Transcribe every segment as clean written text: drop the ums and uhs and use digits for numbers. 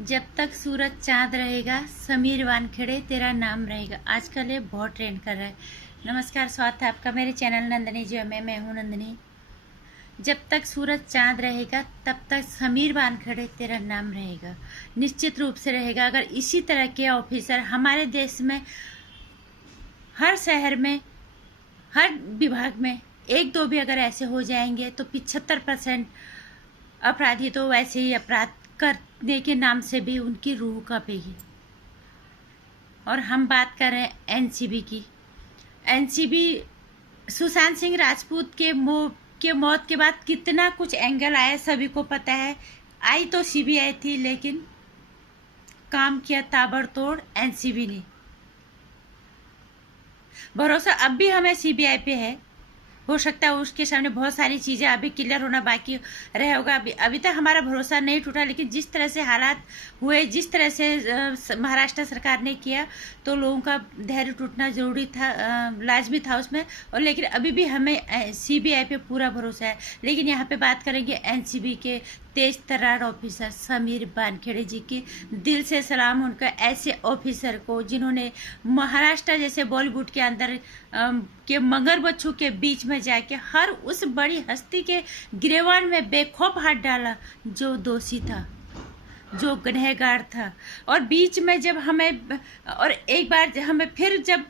जब तक सूरज चांद रहेगा समीर वानखेड़े तेरा नाम रहेगा। आजकल ये बहुत ट्रेंड कर रहा है। नमस्कार, स्वागत है आपका मेरे चैनल नंदिनी जी में। मैं हूँ नंदिनी। जब तक सूरज चांद रहेगा तब तक समीर वानखेड़े तेरा नाम रहेगा। निश्चित रूप से रहेगा। अगर इसी तरह के ऑफिसर हमारे देश में हर शहर में हर विभाग में एक दो भी अगर ऐसे हो जाएंगे तो 75% अपराधी तो वैसे ही अपराध करने के नाम से भी उनकी रूह कांपेगी। और हम बात कर रहे हैं एनसीबी की। एनसीबी सुशांत सिंह राजपूत के मौत के बाद कितना कुछ एंगल आया सभी को पता है। आई तो सीबीआई थी लेकिन काम किया ताबड़तोड़ एनसीबी ने। भरोसा अब भी हमें सीबीआई पे है। हो सकता है उसके सामने बहुत सारी चीज़ें अभी क्लियर होना बाकी रह होगा। अभी तक हमारा भरोसा नहीं टूटा, लेकिन जिस तरह से हालात हुए, जिस तरह से महाराष्ट्र सरकार ने किया, तो लोगों का धैर्य टूटना जरूरी था, लाजमी था उसमें। और लेकिन अभी भी हमें सीबीआई पे पूरा भरोसा है। लेकिन यहाँ पे बात करेंगे एनसीबी के तेज तर्रार ऑफिसर समीर वानखेड़े जी की। दिल से सलाम उनका, ऐसे ऑफिसर को जिन्होंने महाराष्ट्र जैसे बॉलीवुड के अंदर के मगरमच्छों के बीच में जाके हर उस बड़ी हस्ती के गिरेबान में बेखौफ हाथ डाला जो दोषी था, जो गुनहगार था। और बीच में जब हमें और एक बार हमें फिर जब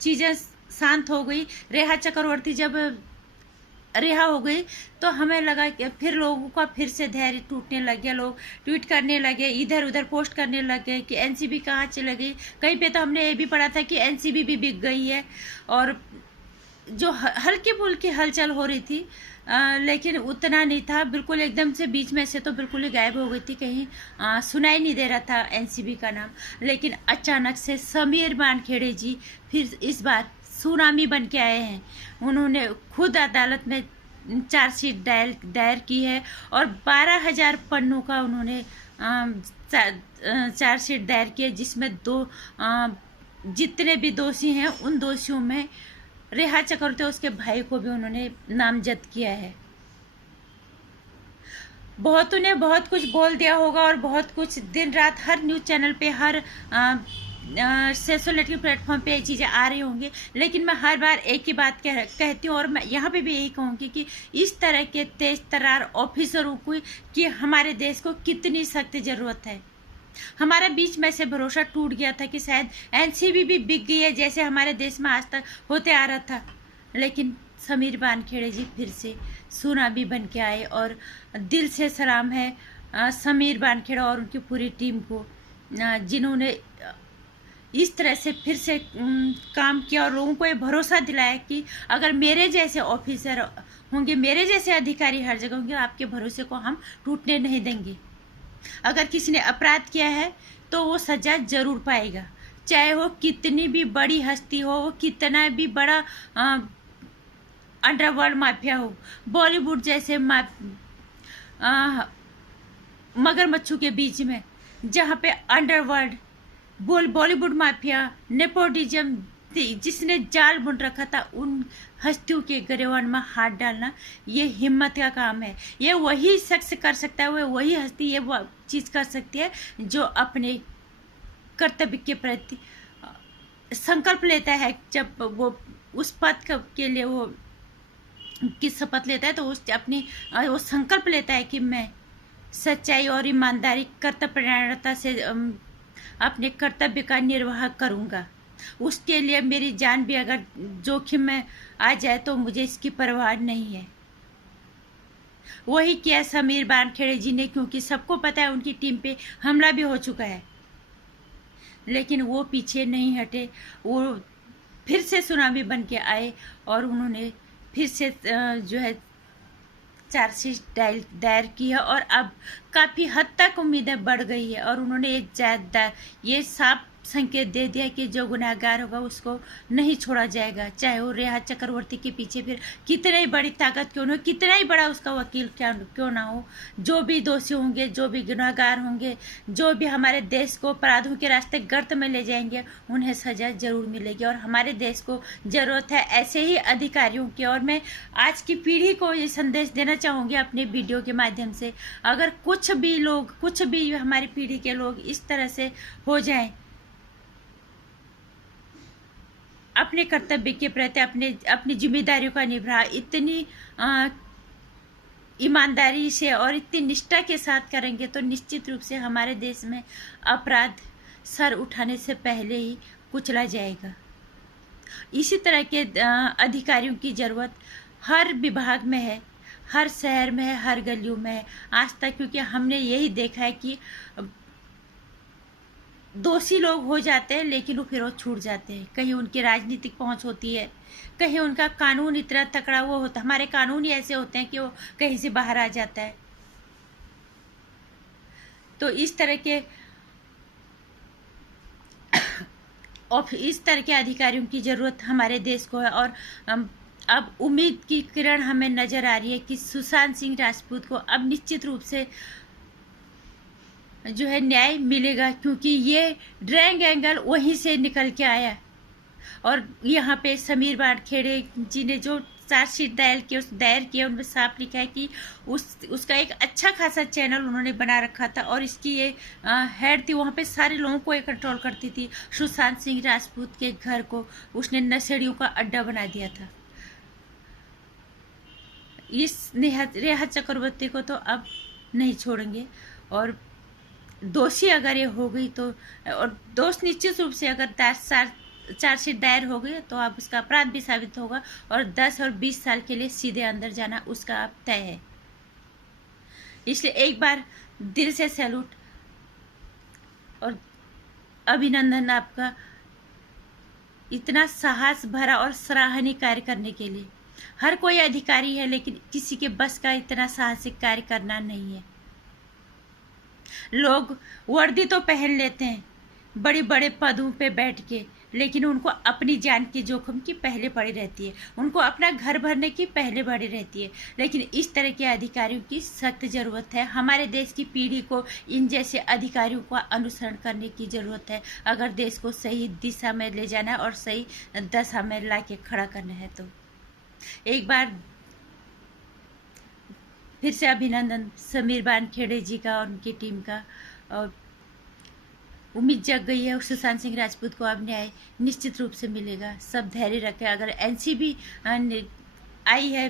चीज़ें शांत हो गई, रेखा चक्रवर्ती जब रिहा हो गई, तो हमें लगा कि फिर लोगों का फिर से धैर्य टूटने लग गया। लोग ट्वीट करने लगे, इधर उधर पोस्ट करने लगे कि एनसीबी कहाँ चली गई। कहीं पे तो हमने ये भी पढ़ा था कि एनसीबी भी बिक गई है। और जो हल्की फुल्की हलचल हो रही थी, लेकिन उतना नहीं था। बिल्कुल एकदम से बीच में से तो बिल्कुल ही गायब हो गई थी, कहीं सुनाई नहीं दे रहा था एनसीबी का नाम। लेकिन अचानक से समीर वानखेड़े जी फिर इस बार सुनामी बन के आए हैं। उन्होंने खुद अदालत में चार्जशीट दायर की है और 12,000 पन्नों का उन्होंने चार्जशीट दायर की है, जिसमें जितने भी दोषी हैं उन दोषियों में रेखा चक्रवर्ती उसके भाई को भी उन्होंने नामजद किया है। बहुतों ने बहुत कुछ बोल दिया होगा और बहुत कुछ दिन रात हर न्यूज़ चैनल पे, हर सोशल नेटवर्क प्लेटफॉर्म पे ये चीज़ें आ रही होंगी। लेकिन मैं हर बार एक ही बात कहती हूँ और मैं यहाँ पे भी यही कहूँगी कि इस तरह के तेज तर्रार ऑफिसरों को कि हमारे देश को कितनी सख्त ज़रूरत है। हमारा बीच में से भरोसा टूट गया था कि शायद एनसीबी भी बिक गई है, जैसे हमारे देश में आज तक होते आ रहा था। लेकिन समीर वानखेड़े जी फिर से सुनामी बन के आए और दिल से सलाम है समीर वानखेड़े और उनकी पूरी टीम को, जिन्होंने इस तरह से फिर से काम किया और लोगों को ये भरोसा दिलाया कि अगर मेरे जैसे ऑफिसर होंगे, मेरे जैसे अधिकारी हर जगह होंगे, आपके भरोसे को हम टूटने नहीं देंगे। अगर किसी ने अपराध किया है तो वो सजा जरूर पाएगा, चाहे वो कितनी भी बड़ी हस्ती हो, वो कितना भी बड़ा अंडरवर्ल्ड माफिया हो, बॉलीवुड जैसे मगरमच्छों के बीच में, जहाँ पे अंडरवर्ल्ड बॉलीवुड माफिया नेपोटिज्म जिसने जाल बुन रखा था, उन हस्तियों के गिरबान में हाथ डालना ये हिम्मत का काम है। ये वही शख्स कर सकता है, वही हस्ती ये वो चीज़ कर सकती है जो अपने कर्तव्य के प्रति संकल्प लेता है। जब वो उस पद के लिए वो की शपथ लेता है तो उस अपनी वो संकल्प लेता है कि मैं सच्चाई और ईमानदारी कर्तव्यपरायणता से अपने कर्तव्य का निर्वाह करूँगा। उसके लिए मेरी जान भी अगर जोखिम में आ जाए तो मुझे इसकी परवाह नहीं है। वही किया समीर वानखेड़े जी ने, क्योंकि सबको पता है उनकी टीम पे हमला भी हो चुका है। लेकिन वो पीछे नहीं हटे, वो फिर से सुनामी बन के आए और उन्होंने फिर से जो है चार्जशीट दायर की है। और अब काफ़ी हद तक उम्मीदें बढ़ गई है और उन्होंने ये साफ संकेत दे दिया कि जो गुनहगार होगा उसको नहीं छोड़ा जाएगा, चाहे वो रेहा चक्रवर्ती के पीछे फिर कितनी ही बड़ी ताकत क्यों ना हो, कितना ही बड़ा उसका वकील क्यों ना हो। जो भी दोषी होंगे, जो भी गुनहगार होंगे, जो भी हमारे देश को अपराधों के रास्ते गर्त में ले जाएंगे, उन्हें सजा जरूर मिलेगी। और हमारे देश को ज़रूरत है ऐसे ही अधिकारियों की। और मैं आज की पीढ़ी को ये संदेश देना चाहूँगी अपने वीडियो के माध्यम से, अगर कुछ भी हमारी पीढ़ी के लोग इस तरह से हो जाएं, अपने कर्तव्य के प्रति अपनी जिम्मेदारियों का निभा इतनी ईमानदारी से और इतनी निष्ठा के साथ करेंगे तो निश्चित रूप से हमारे देश में अपराध सर उठाने से पहले ही कुचला जाएगा। इसी तरह के अधिकारियों की ज़रूरत हर विभाग में है, हर शहर में है, हर गलियों में है आज तक, क्योंकि हमने यही देखा है कि दोषी लोग हो जाते हैं लेकिन वो फिर छूट जाते हैं। कहीं उनकी राजनीतिक पहुंच होती है, कहीं उनका कानून इतना तकड़ा वो होता, हमारे कानून ही ऐसे होते हैं कि वो कहीं से बाहर आ जाता है। तो इस तरह के अधिकारियों की ज़रूरत हमारे देश को है। और अब उम्मीद की किरण हमें नज़र आ रही है कि सुशांत सिंह राजपूत को अब निश्चित रूप से जो है न्याय मिलेगा, क्योंकि ये ड्रैंग एंगल वहीं से निकल के आया। और यहाँ पे समीर बाड़खेड़े जी ने जो चार्जशीट दायर किया उनमें साफ लिखा है कि उसका एक अच्छा खासा चैनल उन्होंने बना रखा था और इसकी ये हेड थी, वहाँ पे सारे लोगों को ये कंट्रोल करती थी। सुशांत सिंह राजपूत के घर को उसने नशेड़ियों का अड्डा बना दिया था। इस रेहा चक्रवर्ती को तो अब नहीं छोड़ेंगे। और दोषी अगर ये हो गई तो, और दोष निश्चित रूप से अगर चार्जशीट दायर हो गई तो अब उसका अपराध भी साबित होगा और 10 और 20 साल के लिए सीधे अंदर जाना उसका अब तय है। इसलिए एक बार दिल से सैल्यूट और अभिनंदन आपका इतना साहस भरा और सराहनीय कार्य करने के लिए। हर कोई अधिकारी है लेकिन किसी के बस का इतना साहसिक कार्य करना नहीं है। लोग वर्दी तो पहन लेते हैं बड़े बड़े पदों पे बैठ के, लेकिन उनको अपनी जान की जोखिम की पहले पड़ी रहती है, उनको अपना घर भरने की पहले पड़ी रहती है। लेकिन इस तरह के अधिकारियों की सख्त ज़रूरत है। हमारे देश की पीढ़ी को इन जैसे अधिकारियों का अनुसरण करने की ज़रूरत है अगर देश को सही दिशा में ले जाना है और सही दशा में ला के खड़ा करना है। तो एक बार फिर से अभिनंदन समीर बाड़खेड़े जी का और उनकी टीम का। और उम्मीद जग गई है, सुशांत सिंह राजपूत को अब न्याय निश्चित रूप से मिलेगा। सब धैर्य रखें। अगर एनसीबी आई है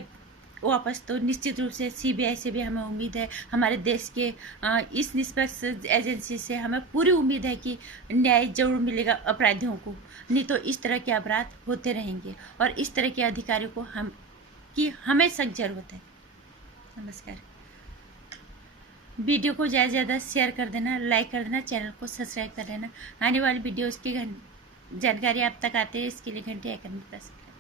वापस तो निश्चित रूप से सीबीआई से भी हमें उम्मीद है, हमारे देश के इस निष्पक्ष एजेंसी से हमें पूरी उम्मीद है कि न्याय जरूर मिलेगा अपराधियों को। नहीं तो इस तरह के अपराध होते रहेंगे और इस तरह के अधिकारियों को हमें सख्त जरूरत है। नमस्कार। वीडियो को ज़्यादा से ज़्यादा शेयर कर देना, लाइक कर देना, चैनल को सब्सक्राइब कर लेना। आने वाली वीडियोज़ की जानकारी आप तक आते हैं इसके लिए घंटे आइकन पर प्रेस करें।